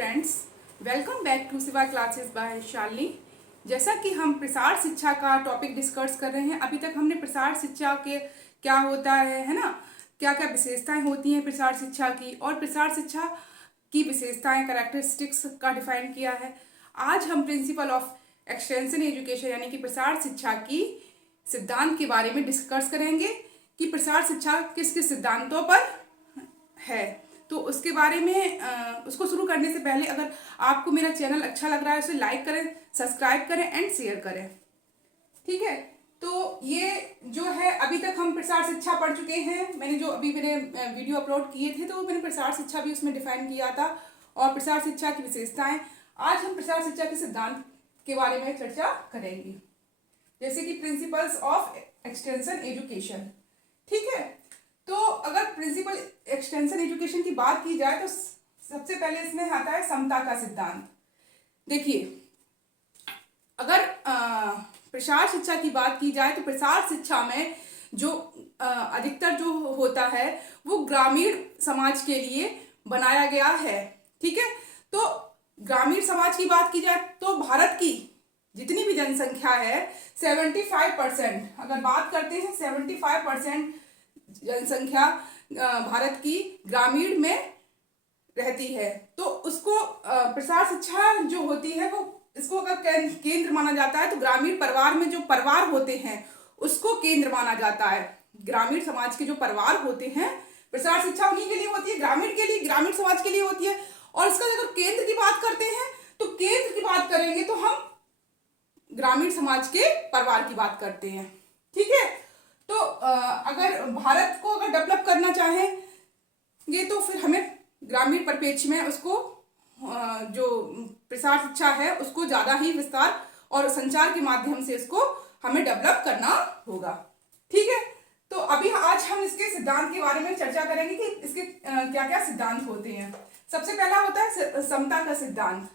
Friends, welcome back to Shiva classes by Shalini. जैसा कि हम प्रसार शिक्षा का टॉपिक डिस्कस कर रहे हैं, अभी तक हमने प्रसार शिक्षा के क्या होता है ना, क्या क्या विशेषताएं होती हैं प्रसार शिक्षा की, और प्रसार शिक्षा की विशेषताएं कैरेक्टरिस्टिक्स का डिफाइन किया है। आज हम प्रिंसिपल ऑफ एक्सटेंशन एजुकेशन यानी कि प्रसार शिक्षा की सिद्धांत के बारे में डिस्कस करेंगे कि प्रसार शिक्षा किस किस सिद्धांतों पर है। तो उसके बारे में उसको शुरू करने से पहले अगर आपको मेरा चैनल अच्छा लग रहा है उसे लाइक करें, सब्सक्राइब करें एंड शेयर करें। ठीक है, तो ये जो है अभी तक हम प्रसार शिक्षा पढ़ चुके हैं। मैंने जो अभी मेरे वीडियो अपलोड किए थे तो मैंने प्रसार शिक्षा भी उसमें डिफाइन किया था और प्रसार शिक्षा की विशेषताएं। आज हम प्रसार शिक्षा के सिद्धांत के बारे में चर्चा करेंगे, जैसे कि प्रिंसिपल्स ऑफ एक्सटेंशन एजुकेशन। ठीक है, तो अगर प्रिंसिपल एक्सटेंशन एजुकेशन की बात की जाए तो सबसे पहले इसमें आता है समता का सिद्धांत। देखिए, अगर प्रसार शिक्षा की बात की जाए तो प्रसार शिक्षा में जो अधिकतर जो होता है वो ग्रामीण समाज के लिए बनाया गया है। ठीक है, तो ग्रामीण समाज की बात की जाए तो भारत की जितनी भी जनसंख्या है 75%, अगर बात करते हैं 75% जनसंख्या भारत की ग्रामीण में रहती है। तो उसको प्रसार शिक्षा जो होती है वो इसको अगर केंद्र माना जाता है तो ग्रामीण परिवार में जो परिवार होते हैं उसको केंद्र माना जाता है। ग्रामीण समाज के जो परिवार होते हैं, प्रसार शिक्षा उन्हीं के लिए होती है, ग्रामीण के लिए, ग्रामीण समाज के लिए होती है। और इसका अगर केंद्र की बात करते हैं तो केंद्र की बात करेंगे तो हम ग्रामीण समाज के परिवार की बात करते हैं। ठीक है, तो अगर भारत को अगर डेवलप करना चाहेंगे तो फिर हमें ग्रामीण परिप्रेक्ष्य में उसको जो प्रसार शिक्षा है उसको ज़्यादा ही विस्तार और संचार के माध्यम से इसको हमें डेवलप करना होगा। ठीक है, तो अभी आज हम इसके सिद्धांत के बारे में चर्चा करेंगे कि इसके क्या क्या सिद्धांत होते हैं। सबसे पहला होता है समता का सिद्धांत।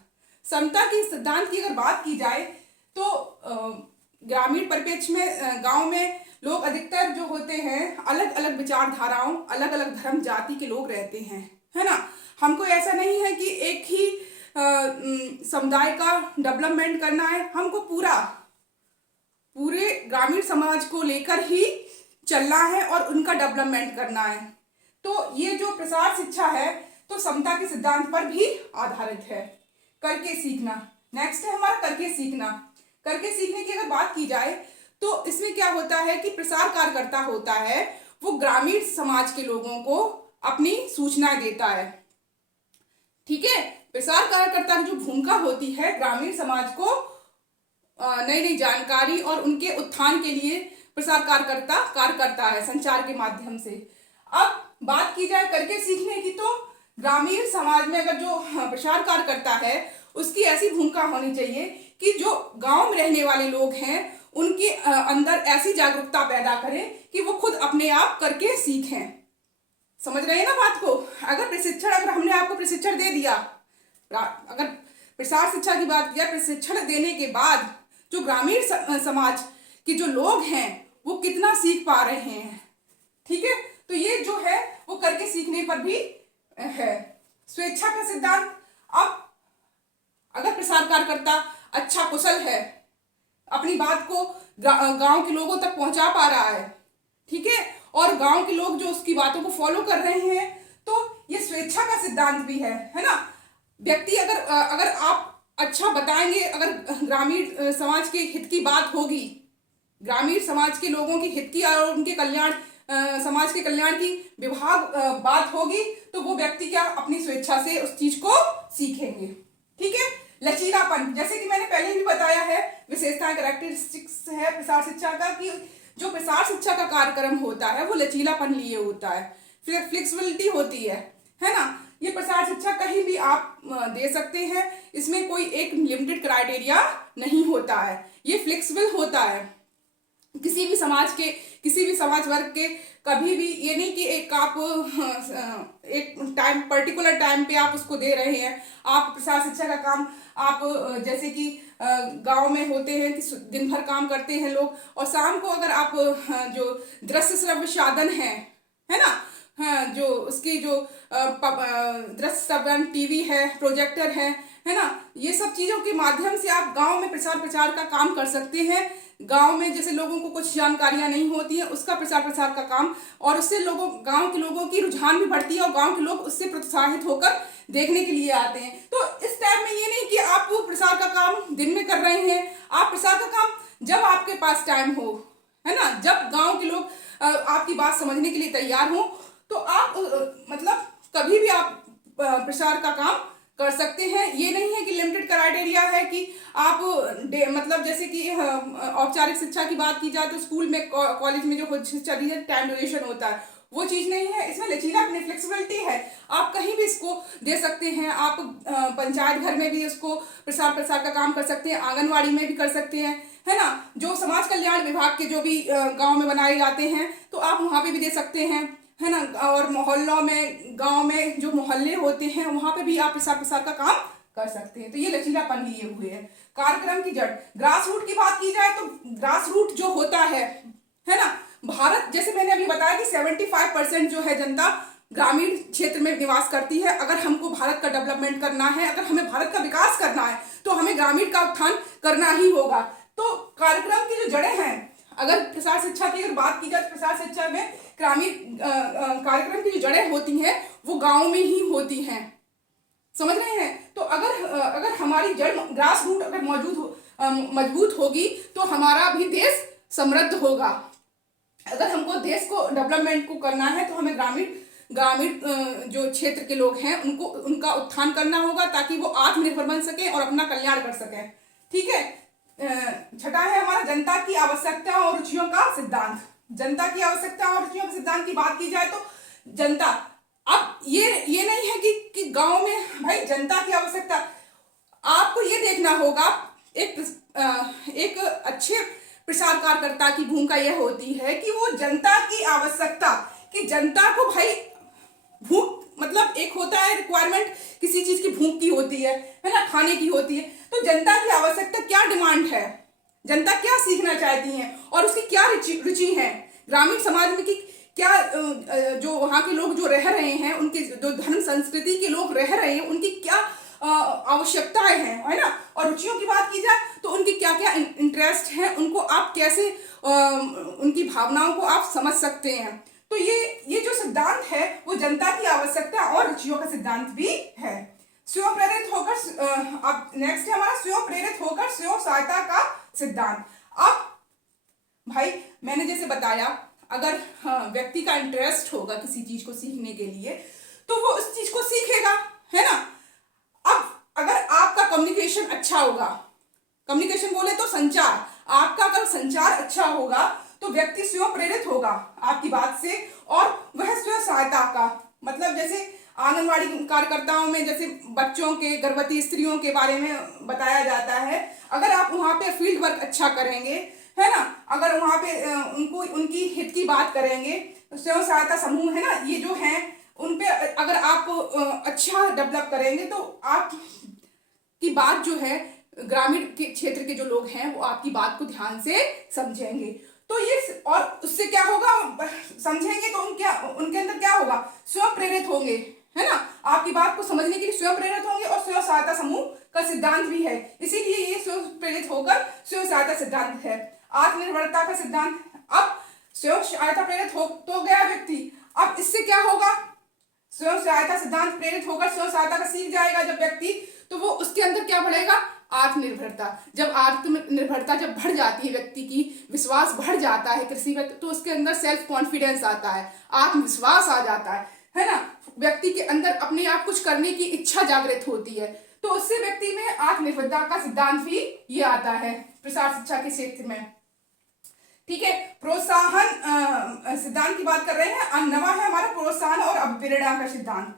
समता की सिद्धांत की अगर बात की जाए तो ग्रामीण परिप्रेक्ष्य में गाँव में लोग अधिकतर जो होते हैं अलग अलग विचारधाराओं, अलग अलग धर्म जाति के लोग रहते हैं, है ना। हमको ऐसा नहीं है कि एक ही समुदाय का डेवलपमेंट करना है, हमको पूरे ग्रामीण समाज को लेकर ही चलना है और उनका डेवलपमेंट करना है। तो ये जो प्रसार शिक्षा है तो समता के सिद्धांत पर भी आधारित है। करके सीखना, नेक्स्ट है हमारा करके सीखना। करके सीखने की अगर बात की जाए तो इसमें क्या होता है कि प्रसार कार्यकर्ता होता है वो ग्रामीण समाज के लोगों को अपनी सूचनाएं देता है। ठीक है, प्रसार कार्यकर्ता की जो भूमिका होती है ग्रामीण समाज को नई नई जानकारी और उनके उत्थान के लिए प्रसार कार्यकर्ता कार्य करता है संचार के माध्यम से। अब बात की जाए करके सीखने की तो ग्रामीण समाज में अगर जो प्रसार कार्य करता है उसकी ऐसी भूमिका होनी चाहिए कि जो गांव में रहने वाले लोग हैं उनके अंदर ऐसी जागरूकता पैदा करें कि वो खुद अपने आप करके सीखें। समझ रहे हैं ना बात को। अगर हमने आपको प्रशिक्षण दे दिया, अगर प्रसार शिक्षा की बात किया, प्रशिक्षण देने के बाद जो ग्रामीण समाज के जो लोग हैं वो कितना सीख पा रहे हैं। ठीक है, तो ये जो है वो करके सीखने पर भी है। स्वेच्छा का सिद्धांत, अब अगर प्रसार कार्यकर्ता अच्छा कुशल है, अपनी बात को गांव के लोगों तक पहुंचा पा रहा है, ठीक है, और गांव के लोग जो उसकी बातों को फॉलो कर रहे हैं, तो ये स्वेच्छा का सिद्धांत भी है ना। व्यक्ति अगर आप अच्छा बताएंगे, अगर ग्रामीण समाज के हित की बात होगी, ग्रामीण समाज के लोगों के हित की और उनके कल्याण, समाज के कल्याण की विभाग बात होगी, तो वो व्यक्ति क्या अपनी स्वेच्छा से उस चीज को सीखेंगे। ठीक है, लचीलापन, जैसे कि मैंने पहले भी बताया है, विशेषताएं कैरेक्टरिस्टिक्स है प्रसार शिक्षा का कि जो प्रसार शिक्षा का कार्यक्रम होता है वो लचीलापन लिए होता है, फिर फ्लेक्सिबिलिटी होती है ना। ये प्रसार शिक्षा कहीं भी आप दे सकते हैं, इसमें कोई एक लिमिटेड क्राइटेरिया नहीं होता है, ये फ्लेक्सिबल होता है। किसी भी समाज वर्ग के कभी भी ये नहीं कि एक पर्टिकुलर टाइम पे आप उसको दे रहे हैं। आप प्रसार शिक्षा का काम आप जैसे कि गांव में होते हैं कि दिन भर काम करते हैं लोग, और शाम को अगर आप जो दृश्य श्रव्य साधन है ना, हाँ, जो उसकी जो दृश्य श्रवण टीवी है, प्रोजेक्टर है ना, ये सब चीजों के माध्यम से आप गांव में प्रचार प्रचार का काम कर सकते हैं। गांव में जैसे लोगों को कुछ जानकारियां नहीं होती हैं, उसका प्रचार प्रसार का काम, और उससे लोगों गांव के लोगों की रुझान भी बढ़ती है और गांव के लोग उससे प्रोत्साहित होकर देखने के लिए आते हैं। तो इस टाइम में ये नहीं कि आप वो प्रसार का काम दिन में कर रहे हैं, आप प्रसार का काम जब आपके पास टाइम हो, है ना, जब गांव के लोग आपकी बात समझने के लिए तैयार हो, तो आप मतलब कभी भी आप प्रसार का काम कर सकते हैं। ये नहीं है कि लिमिटेड क्राइटेरिया है कि आप मतलब जैसे कि औपचारिक शिक्षा की बात की जाए तो स्कूल में कॉलेज में जो शिक्षा दी है टाइम ड्यूरेशन होता है, वो चीज नहीं है। इसमें लचीलापन फ्लेक्सिबिलिटी है, आप कहीं भी इसको दे सकते हैं। आप पंचायत घर में भी इसको प्रसार प्रसार का काम कर सकते हैं, आंगनवाड़ी में भी कर सकते हैं, है ना, जो समाज कल्याण विभाग के जो भी गांव में बनाए जाते हैं तो आप वहां पे भी दे सकते हैं, है ना। और मोहल्लों में, गांव में जो मोहल्ले होते हैं वहां पे भी आप प्रसार प्रसार का काम कर सकते हैं। तो ये लचीलापन लिए हुए है। कार्यक्रम की जड़, ग्रास रूट की बात की जाए तो ग्रास रूट जो होता है ना, भारत जैसे मैंने अभी बताया कि 75% जो है जनता ग्रामीण क्षेत्र में निवास करती है। अगर हमको भारत का डेवलपमेंट करना है, अगर हमें भारत का विकास करना है, तो हमें ग्रामीण का उत्थान करना ही होगा। तो कार्यक्रम की जो जड़ें हैं, अगर प्रसार शिक्षा की अगर बात की जाए तो प्रसार शिक्षा में ग्रामीण कार्यक्रम की जो जड़ें होती हैं वो गांव में ही होती हैं, समझ रहे हैं। तो अगर हमारी जड़ ग्रास रूट अगर मजबूत होगी तो हमारा भी देश समृद्ध होगा। अगर हमको देश को डेवलपमेंट को करना है तो हमें ग्रामीण जो क्षेत्र के लोग हैं उनका उत्थान करना होगा, ताकि वो आत्मनिर्भर बन सके और अपना कल्याण कर सके। ठीक है। छठा है हमारा जनता की आवश्यकता और रुचियों का सिद्धांत। जनता की आवश्यकता और रुचियों के सिद्धांत की बात की जाए तो जनता, अब ये नहीं है कि गांव में भाई जनता की आवश्यकता, आपको ये देखना होगा, एक अच्छे प्रसार कार्यकर्ता की भूमिका यह होती है कि वो जनता की आवश्यकता, कि जनता को भाई भूख, मतलब एक होता है रिक्वायरमेंट, किसी चीज की भूख की होती है ना, खाने की होती है। तो जनता की आवश्यकता क्या डिमांड है, जनता क्या सीखना चाहती है और उसकी क्या रुचि है, ग्रामीण समाज में की क्या जो वहाँ के लोग जो रह रहे हैं, उनके जो धर्म संस्कृति के लोग रह रहे हैं, उनकी क्या आवश्यकताएं हैं, है ना। और रुचियों की बात की जाए तो उनकी क्या क्या इंटरेस्ट है, उनको आप कैसे उनकी भावनाओं को आप समझ सकते हैं। तो ये जो सिद्धांत है वो जनता की आवश्यकता और रुचियों का सिद्धांत भी है। स्वयं प्रेरित होकर, अब नेक्स्ट है हमारा स्वयं प्रेरित होकर स्वयं सहायता का सिद्धांत। अब भाई मैंने जैसे बताया, अगर व्यक्ति का इंटरेस्ट होगा किसी चीज को सीखने के लिए तो वो उस चीज को सीखेगा, है ना। अब अगर आपका कम्युनिकेशन अच्छा होगा, कम्युनिकेशन बोले तो संचार, आपका अगर संचार अच्छा होगा तो व्यक्ति स्वयं प्रेरित होगा आपकी बात से, और वह स्वयं सहायता का, मतलब जैसे आंगनवाड़ी कार्यकर्ताओं में जैसे बच्चों के, गर्भवती स्त्रियों के बारे में बताया जाता है, अगर आप वहां पे फील्ड वर्क अच्छा करेंगे, है ना, अगर वहां पे उनकी हित की बात करेंगे, स्वयं सहायता समूह है ना, ये जो है उन पे अगर आप अच्छा डेवलप करेंगे तो आप की बात जो है ग्रामीण के क्षेत्र के जो लोग हैं वो आपकी बात को ध्यान से समझेंगे। तो ये, और उससे क्या होगा, समझेंगे तो उनके अंदर क्या होगा, स्वयं प्रेरित होंगे, है ना, आपकी बात को समझने के लिए स्वयं प्रेरित होंगे। और स्वयं सहायता समूह का सिद्धांत भी है, इसीलिए ये स्वयं प्रेरित होकर स्वयं सहायता सिद्धांत है। आत्मनिर्भरता का सिद्धांत, अब स्वयं सहायता प्रेरित हो तो गया व्यक्ति, अब इससे क्या होगा, स्वयं सहायता सिद्धांत प्रेरित होकर स्वयं सहायता का सीख जाएगा जब व्यक्ति, तो वो उसके अंदर क्या बढ़ेगा, आत्मनिर्भरता। जब आत्मनिर्भरता जब बढ़ जाती है व्यक्ति की, विश्वास बढ़ जाता है कृषि में, तो उसके अंदर सेल्फ कॉन्फिडेंस आता है, आत्मविश्वास आ जाता है ना, व्यक्ति के अंदर अपने आप कुछ करने की इच्छा जागृत होती है। तो उससे व्यक्ति में आत्मनिर्भरता का सिद्धांत भी ये आता है प्रसार शिक्षा के क्षेत्र में। ठीक है। प्रोत्साहन सिद्धांत की बात कर रहे हैं। नवा है हमारा प्रोत्साहन और अभिप्रेरणा का सिद्धांत।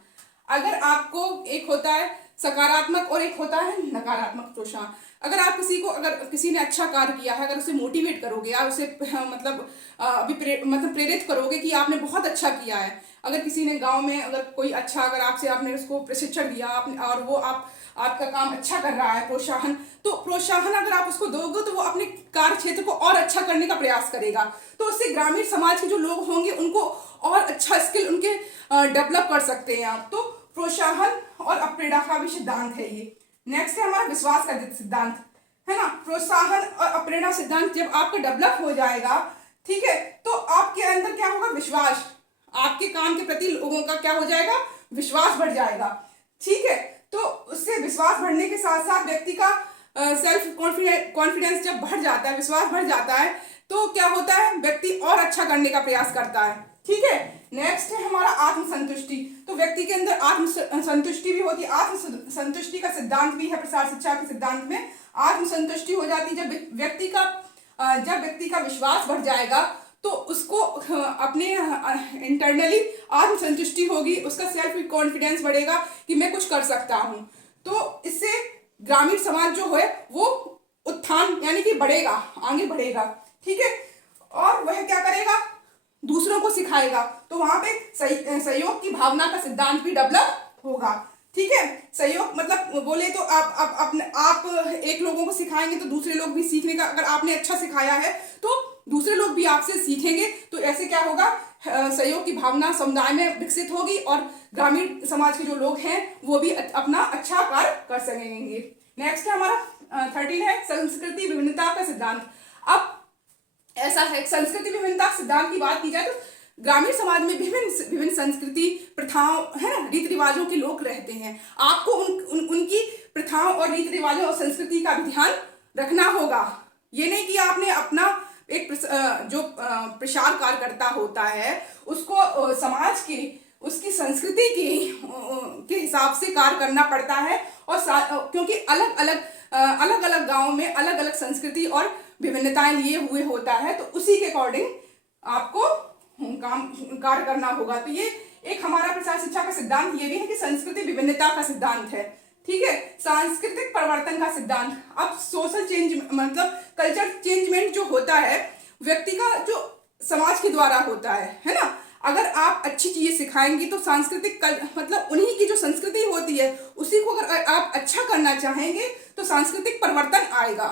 अगर आपको, एक होता है सकारात्मक और एक होता है नकारात्मक प्रोत्साहन। अगर आप अगर किसी ने अच्छा कार्य किया है, अगर उसे मोटिवेट करोगे या उसे मतलब प्रेरित करोगे कि आपने बहुत अच्छा किया है। अगर किसी ने गांव में अगर कोई अच्छा, अगर आपने उसको प्रशिक्षण दिया और वो आप आपका काम अच्छा कर रहा है, प्रोत्साहन, तो प्रोत्साहन अगर आप उसको दोगे तो वो अपने कार्य क्षेत्र को और अच्छा करने का प्रयास करेगा। तो उससे ग्रामीण समाज के जो लोग होंगे उनको और अच्छा स्किल उनके डेवलप कर सकते हैं आप। तो प्रोत्साहन और प्रेरणा का भी सिद्धांत है ये। नेक्स्ट है हमारा विश्वास का सिद्धांत, है ना। प्रोत्साहन और प्रेरणा सिद्धांत जब आपका डेवलप हो जाएगा, ठीक है, तो आपके अंदर क्या होगा, विश्वास, आपके काम के प्रति लोगों का क्या हो जाएगा, विश्वास बढ़ जाएगा, ठीक है। तो उससे विश्वास बढ़ने के साथ साथ व्यक्ति का सेल्फ कॉन्फिडेंस जब बढ़ जाता है, विश्वास बढ़ जाता है, तो क्या होता है, व्यक्ति और अच्छा करने का प्रयास करता है, ठीक है। नेक्स्ट है हमारा आत्मसंतुष्टि। तो व्यक्ति के अंदर आत्मसंतुष्टि भी होती है। आत्मसंतुष्टि का सिद्धांत भी है प्रसार शिक्षा के सिद्धांत में। आत्मसंतुष्टि हो जाती है जब व्यक्ति का विश्वास बढ़ जाएगा, तो उसको अपने इंटरनली आत्मसंतुष्टि होगी, उसका सेल्फ कॉन्फिडेंस बढ़ेगा कि मैं कुछ कर सकता हूं। तो इससे ग्रामीण समाज जो है वो उत्थान यानी कि बढ़ेगा, आगे बढ़ेगा, ठीक है। और वह क्या करेगा, दूसरों को सिखाएगा, तो वहां पे सहयोग की भावना का सिद्धांत भी डेवलप होगा, ठीक है। सहयोग मतलब बोले तो आप एक लोगों को सिखाएंगे तो दूसरे लोग भी सीखने का, अगर आपने अच्छा सिखाया है तो दूसरे लोग भी आपसे सीखेंगे, तो ऐसे क्या होगा, सहयोग की भावना समुदाय में विकसित होगी और ग्रामीण समाज के जो लोग हैं वो भी अपना अच्छा कार्य कर सकेंगे। नेक्स्ट है हमारा 13 है संस्कृति विभिन्नता का सिद्धांत। अब ऐसा है, संस्कृति विभिन्नता सिद्धांत की बात की जाए तो ग्रामीण समाज में विभिन्न संस्कृति, प्रथाओं, है ना, रीति रिवाजों के लोग रहते हैं। आपको उनकी प्रथाओं और रीति रिवाजों और संस्कृति का भी ध्यान रखना होगा। ये नहीं कि आपने अपना एक जो प्रसार कार्यकर्ता होता है उसको समाज की, उसकी संस्कृति के हिसाब से कार्य करना पड़ता है, और क्योंकि अलग अलग गाँव में अलग अलग संस्कृति और विभिन्नताएं लिए हुए होता है, तो उसी के अकॉर्डिंग आपको कार्य करना होगा। तो ये एक हमारा प्रसार शिक्षा का सिद्धांत ये भी है कि संस्कृति विभिन्नता का सिद्धांत है, ठीक है। सांस्कृतिक परिवर्तन का सिद्धांत। अब सोशल चेंज मतलब कल्चर चेंजमेंट जो होता है व्यक्ति का जो समाज के द्वारा होता है ना। अगर आप अच्छी चीजें सिखाएंगे तो सांस्कृतिक मतलब उन्हीं की जो संस्कृति होती है उसी को अगर आप अच्छा करना चाहेंगे तो सांस्कृतिक परिवर्तन आएगा,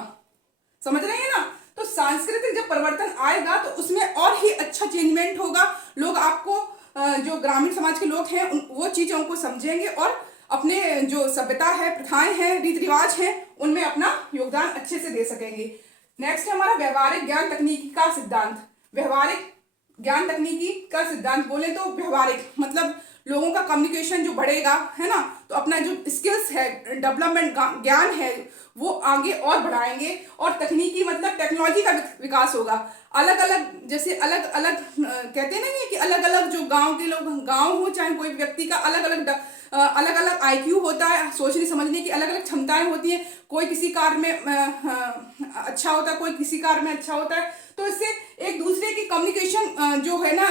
समझ रहे हैं ना। तो सांस्कृतिक जब परिवर्तन आएगा तो उसमें और ही अच्छा चेंजमेंट होगा, लोग आपको जो ग्रामीण समाज के लोग हैं वो चीजों को समझेंगे और अपने जो सभ्यता है, प्रथाएं हैं, रीति रिवाज हैं, उनमें अपना योगदान अच्छे से दे सकेंगे। नेक्स्ट है हमारा व्यवहारिक ज्ञान तकनीकी का सिद्धांत। व्यवहारिक ज्ञान तकनीकी का सिद्धांत बोले तो व्यवहारिक मतलब लोगों का कम्युनिकेशन जो बढ़ेगा, है ना, तो अपना जो स्किल्स है, डेवलपमेंट ज्ञान है वो आगे और बढ़ाएंगे। और तकनीकी मतलब टेक्नोलॉजी का विकास होगा। अलग अलग जैसे अलग अलग कहते नहीं कि अलग अलग जो गांव के लोग, गांव हो चाहे कोई व्यक्ति का अलग अलग IQ होता है, सोचने समझने की अलग अलग क्षमताएं होती हैं। कोई किसी कार्य में अच्छा होता है, कोई किसी कार्य में अच्छा होता है, तो इससे एक दूसरे की कम्युनिकेशन जो है ना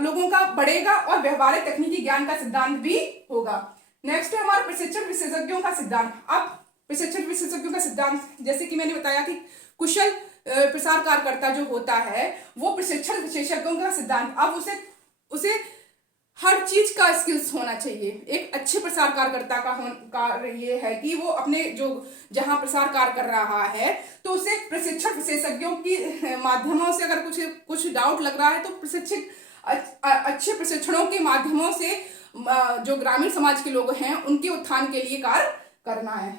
लोगों का बढ़ेगा और व्यवहारिक तकनीकी ज्ञान का सिद्धांत भी होगा। नेक्स्ट है हमारा प्रशिक्षण विशेषज्ञों का सिद्धांत। अब प्रशिक्षण विशेषज्ञों का सिद्धांत जैसे कि मैंने बताया कि कुशल प्रसार कार्यकर्ता जो होता है वो प्रशिक्षण विशेषज्ञों का सिद्धांत। अब उसे हर चीज का स्किल्स होना चाहिए। एक अच्छे प्रसार कार्यकर्ता का ये है कि वो अपने जो जहां प्रसार कार्य कर रहा है तो उसे प्रशिक्षण विशेषज्ञों की माध्यमों से अगर कुछ डाउट लग रहा है तो अच्छे प्रशिक्षणों के माध्यमों से जो ग्रामीण समाज के लोग हैं उनके उत्थान के लिए कार्य करना है,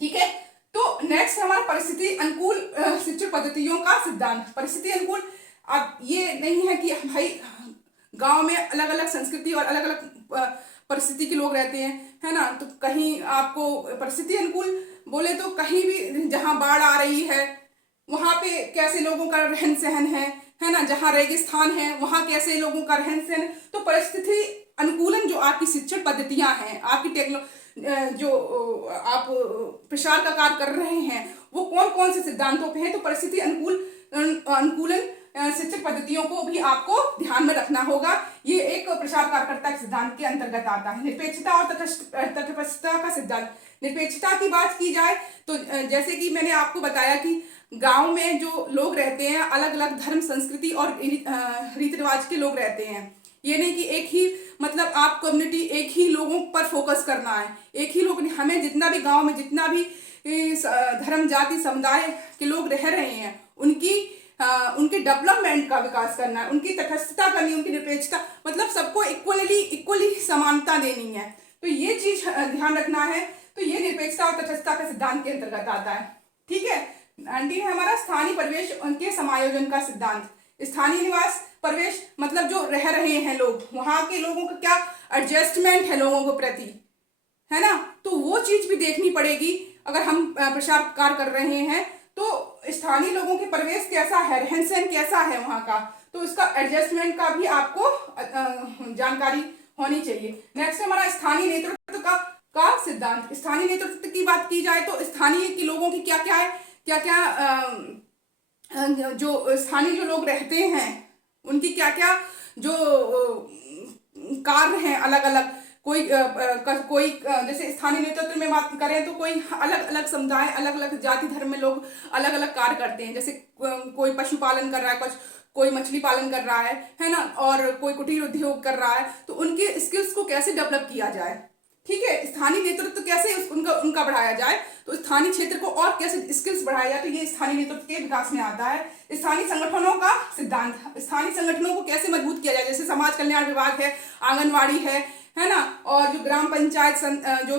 ठीक है। तो नेक्स्ट हमारा परिस्थिति अनुकूल शिक्षण पद्धतियों का सिद्धांत। परिस्थिति अनुकूल, अब ये नहीं है कि भाई गांव में अलग अलग संस्कृति और अलग अलग परिस्थिति के लोग रहते हैं, है ना, तो कहीं आपको परिस्थिति अनुकूल बोले तो कहीं भी जहां बाढ़ आ रही है वहां पे कैसे लोगों का रहन सहन है ना, जहां रेगिस्तान है वहां कैसे लोगों का रहन सहन। तो परिस्थिति अनुकूलन जो आपकी शिक्षण पद्धतियां हैं, आपकी जो आप प्रसार का कार्य कर रहे हैं वो कौन कौन से सिद्धांतों पे है, तो परिस्थिति अनुकूलन शिक्षक पद्धतियों को भी आपको ध्यान में रखना होगा। ये एक प्रसार कार्यकर्ता के सिद्धांत के अंतर्गत आता है। निरपेक्षता और तटस्थता का सिद्धांत। निरपेक्षता की बात की जाए तो जैसे कि मैंने आपको बताया कि गांव में जो लोग रहते हैं अलग अलग धर्म, संस्कृति और रीति रिवाज के लोग रहते हैं, ये नहीं कि एक ही मतलब आप कम्युनिटी एक ही लोगों पर फोकस करना है, एक ही लोग, हमें जितना भी गांव में जितना भी धर्म जाति समुदाय के लोग रह रहे हैं उनके डेवलपमेंट का विकास करना है, उनकी तटस्थता करनी, उनकी निरपेक्षता, मतलब सबको इक्वली समानता देनी है। तो ये चीज ध्यान रखना है। तो ये निरपेक्षता और तटस्थता के सिद्धांत के अंतर्गत आता है। ठीक है। 19 है हमारा स्थानीय परिवेश उनके समायोजन का सिद्धांत। स्थानीय निवास परिवेश मतलब जो रह रहे हैं लोग, वहां के लोगों का क्या एडजस्टमेंट है लोगों को प्रति, है ना, तो वो चीज भी देखनी पड़ेगी। अगर हम प्रसार कार्य कर रहे हैं तो स्थानीय लोगों के परिवेश कैसा है, रहन सहन कैसा है वहां का, तो इसका एडजस्टमेंट का भी आपको जानकारी होनी चाहिए। नेक्स्ट हमारा स्थानीय नेतृत्व का सिद्धांत। स्थानीय नेतृत्व की बात की जाए तो स्थानीय के लोगों की क्या क्या है, क्या क्या जो स्थानीय जो लोग रहते हैं उनकी क्या क्या जो कार्य हैं अलग अलग, कोई जैसे स्थानीय नेतृत्व में बात करें तो कोई अलग अलग समुदाय अलग अलग जाति धर्म में लोग अलग अलग कार्य करते हैं। जैसे कोई पशुपालन कर रहा है, कोई मछली पालन कर रहा है ना, और कोई कुटीर उद्योग कर रहा है, तो उनके स्किल्स को कैसे डेवलप किया जाए। ठीक है। स्थानीय नेतृत्व कैसे उनका बढ़ाया जाए, तो स्थानीय क्षेत्र को और कैसे स्किल्स बढ़ाया जाए, तो ये स्थानीय नेतृत्व के विकास में आता है। स्थानीय संगठनों का सिद्धांत। स्थानीय संगठनों को कैसे मजबूत किया जाए, जैसे समाज कल्याण विभाग है, आंगनवाड़ी है ना, और जो ग्राम पंचायत जो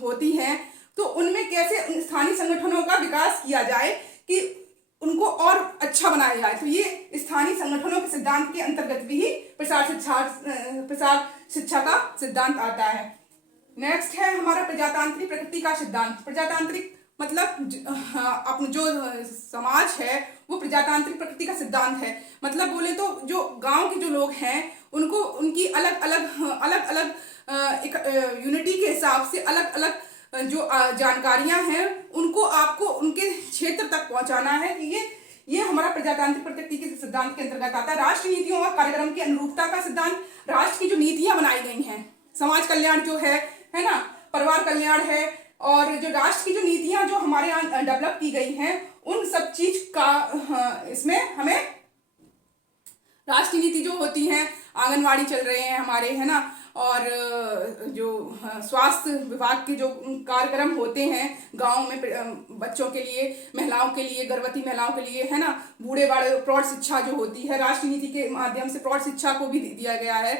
होती हैं, तो उनमें कैसे स्थानीय संगठनों का विकास किया जाए कि उनको और अच्छा बनाया जाए। तो ये स्थानीय संगठनों के सिद्धांत के अंतर्गत भी प्रसार शिक्षा का सिद्धांत आता है। नेक्स्ट है हमारा प्रजातांत्रिक प्रकृति का सिद्धांत। प्रजातांत्रिक मतलब अपना जो समाज है वो प्रजातांत्रिक प्रकृति का सिद्धांत है। मतलब बोले तो जो गांव के जो लोग हैं उनको उनकी अलग अलग यूनिटी के हिसाब से अलग अलग जो जानकारियां हैं उनको आपको उनके क्षेत्र तक पहुंचाना है। ये हमारा प्रजातांत्रिक प्रकृति के सिद्धांत के अंतर्गत आता है। राष्ट्र नीतियों और कार्यक्रम की अनुरूपता का सिद्धांत। राष्ट्र की जो नीतियां बनाई गई हैं, समाज कल्याण जो है ना, परिवार कल्याण है, और जो राष्ट्र की जो नीतियां जो हमारे यहाँ डेवलप की गई हैं उन सब चीज का इसमें हमें राष्ट्रीय नीति जो होती हैं, आंगनवाड़ी चल रहे हैं हमारे, है ना, और जो स्वास्थ्य विभाग के जो कार्यक्रम होते हैं गांव में बच्चों के लिए, महिलाओं के लिए, गर्भवती महिलाओं के लिए, है ना, बूढ़े बाड़े, प्रौढ़ शिक्षा जो होती है राष्ट्रीय नीति के माध्यम से प्रौढ़ शिक्षा को भी दिया गया है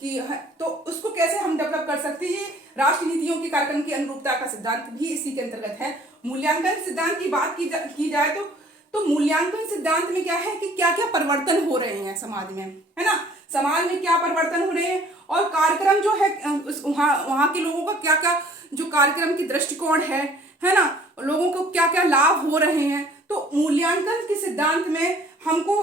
कि तो उसको कैसे हम डेवलप कर सकते हैं। ये राष्ट्रीय नीतियों के कार्यक्रम की अनुरूपता का सिद्धांत भी इसी के अंतर्गत है। मूल्यांकन सिद्धांत की बात की जाए तो मूल्यांकन सिद्धांत में क्या है कि क्या क्या परिवर्तन हो रहे हैं समाज में, है ना, समाज में क्या परिवर्तन हो रहे हैं, और कार्यक्रम जो है वहाँ के लोगों का क्या क्या जो कार्यक्रम की दृष्टिकोण है ना, लोगों को क्या क्या लाभ हो रहे हैं। तो मूल्यांकन के सिद्धांत में हमको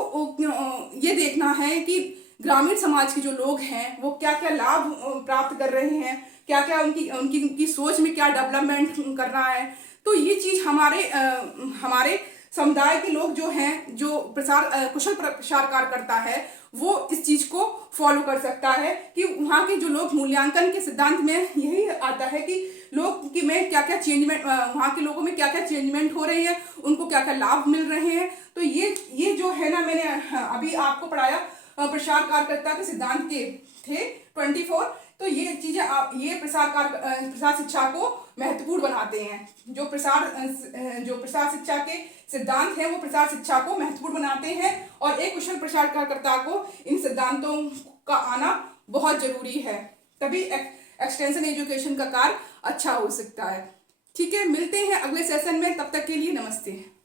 ये देखना है कि ग्रामीण समाज के जो लोग हैं वो क्या क्या लाभ प्राप्त कर रहे हैं, क्या क्या उनकी सोच में क्या डेवलपमेंट कर रहा है। तो ये चीज हमारे समुदाय के लोग जो हैं, जो कुशल प्रसार कार्य करता है, वो इस चीज को फॉलो कर सकता है कि वहाँ के जो लोग, मूल्यांकन के सिद्धांत में यही आता है कि लोग की में क्या क्या चेंजमेंट, वहाँ के लोगों में क्या क्या चेंजमेंट हो रही है, उनको क्या क्या लाभ मिल रहे हैं। तो ये जो है ना, मैंने अभी आपको पढ़ाया प्रसार कार्यकर्ता के सिद्धांत के थे 24। तो ये चीजें ये प्रसार शिक्षा को महत्वपूर्ण बनाते हैं। जो प्रसार शिक्षा के सिद्धांत हैं वो प्रसार शिक्षा को महत्वपूर्ण बनाते हैं, और एक कुशल प्रसार कार्यकर्ता को इन सिद्धांतों का आना बहुत जरूरी है, तभी एक्सटेंशन एजुकेशन का कार्य अच्छा हो सकता है। ठीक है, मिलते हैं अगले सेशन में, तब तक के लिए नमस्ते।